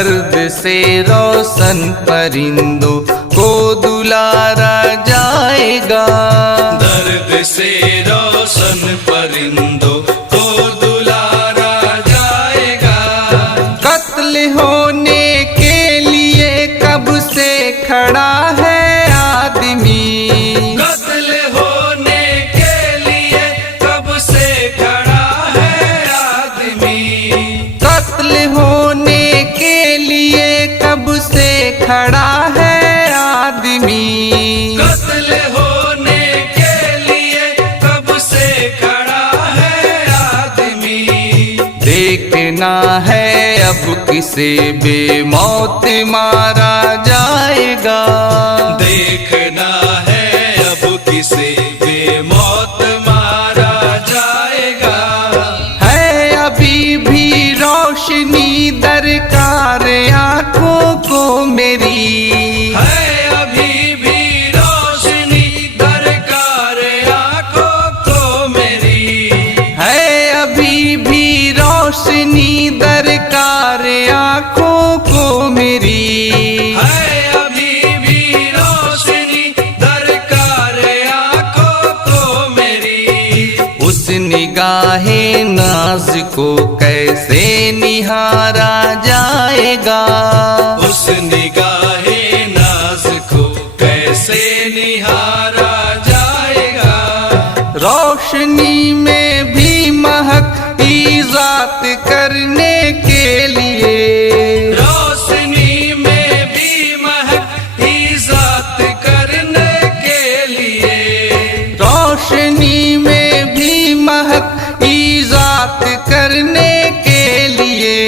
दर्द से रोशन परिंदों को दुलारा जाएगा। दर्द से रोशन परिंदों को दुलारा जाएगा। कत्ल होने के लिए कब से खड़ा है आदमी। कत्ल होने के लिए कब से खड़ा है आदमी। कत्ल होने के लिए कब से खड़ा है आदमी। कत्ल होने के लिए कब से खड़ा है आदमी। देखना है अब किसे बेमौत मारा जाएगा। देखना है अब किसे बेमौत मारा जाएगा। है अभी भी रोशनी दरकार आँखों को मेरी। है अभी भी रोशनी दरकार आँखों को मेरी। है अभी भी रोशनी दरकार आँखों को मेरी। है अभी भी रोशनी दरकार आँखों को मेरी। उस निगाहे नाज को कैसे निहारा जाएगा। उस निगाहे नाज को कैसे निहारा जाएगा। रोशनी में भी महक ईजात करने के लिए। रोशनी में भी महक ईजात करने के लिए। रोशनी में भी महक ईजात करने के लिए।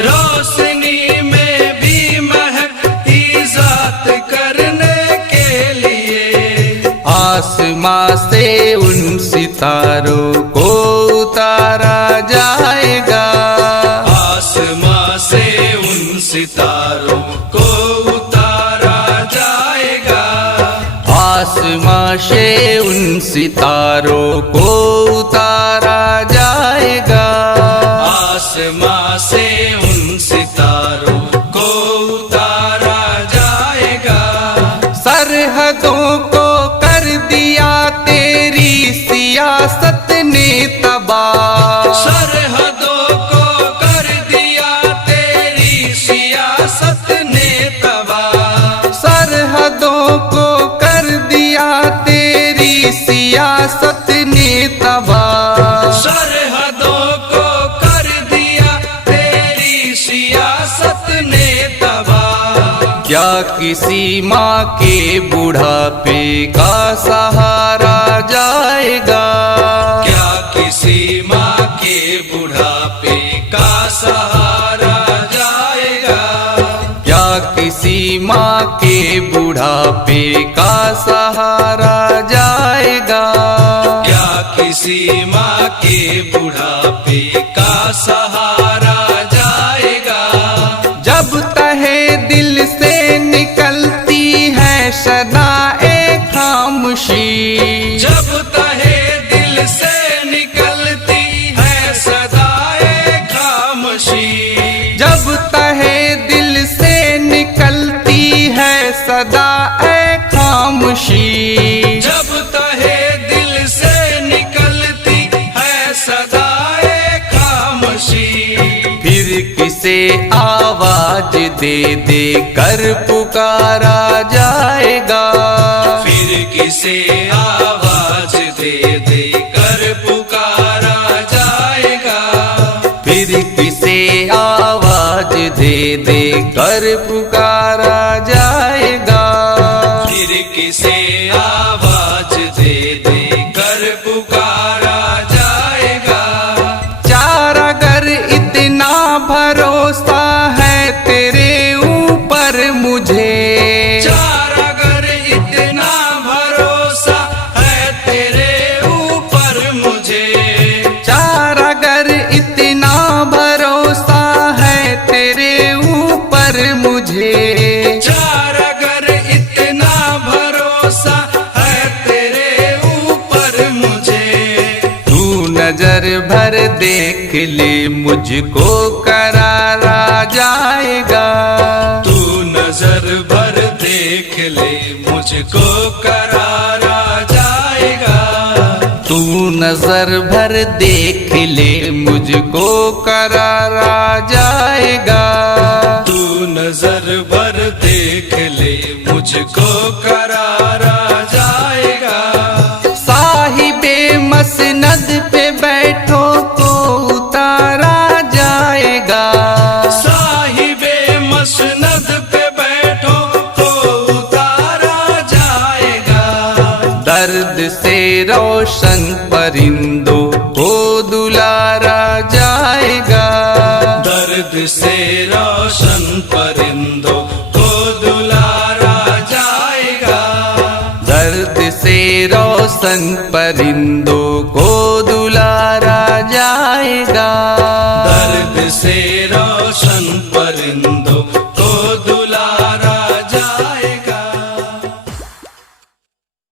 रोशनी में भी महक ईजात करने के लिए। आसमां से उन सितारों को उतारा जाएगा। आसमां से उन सितारों को उतारा जाएगा। आसमां से उन सितारों को उतारा जाएगा। आसमां से उन सितारों को उतारा जाएगा। सरहदों को कर दिया तेरी सियासत ने तबाह। सरहदों को कर दिया तेरी सियासत ने तबाह। सरहदों को कर दिया तेरी सियासत ने तबाह। सरहदों को कर दिया तेरी सियासत ने तबाह। क्या किसी माँ के बुढ़ापे का सहारा जाएगा। क्या किसी माँ के बुढ़ापे का सहारा जाएगा। क्या किसी माँ के बुढ़ापे का सहारा जाएगा। क्या किसी माँ के बुढ़ापे का सहारा जाएगा। जब तहे दिल से निकलती है सदाए खामोशी। जब तहे दिल से निकलती है सदाए खामोशी। जब तहे दिल से निकलती है सदाए खामोशी। जब तहे दिल से निकलती है सदाए खामोशी। फिर किसे आवाज दे दे कर पुकारा जाएगा। फिर किसे आवाज दे दे कर पुकारा जाएगा। फिर किसे आवाज दे दे कर पुकारा जाएगा। फिर किसे आवाज दे दे कर पुकारा जाएगा। चार अगर इतना भरोसा है तेरे ऊपर मुझे। चार अगर इतना भरोसा है तेरे ऊपर मुझे। चार अगर इतना भरोसा है तेरे ऊपर मुझे। चार अगर इतना भरोसा है तेरे ऊपर मुझे। नजर भर देख ले मुझको करारा जाए। जाएगा। तू नजर भर देख ले मुझको करारा जाएगा। तू नजर भर देख ले मुझको करारा जाएगा। तू नजर भर देख ले मुझको करारा जाएगा। साहिबे मसनद पे बैठो को उतारा जाएगा। साहिबे मसनद पे बैठो तो उतारा जाएगा। दर्द से रोशन परिंदों को दुलारा जाएगा। दर्द से रोशन परिंदों को दुलारा जाएगा। दर्द से रोशन परिंदों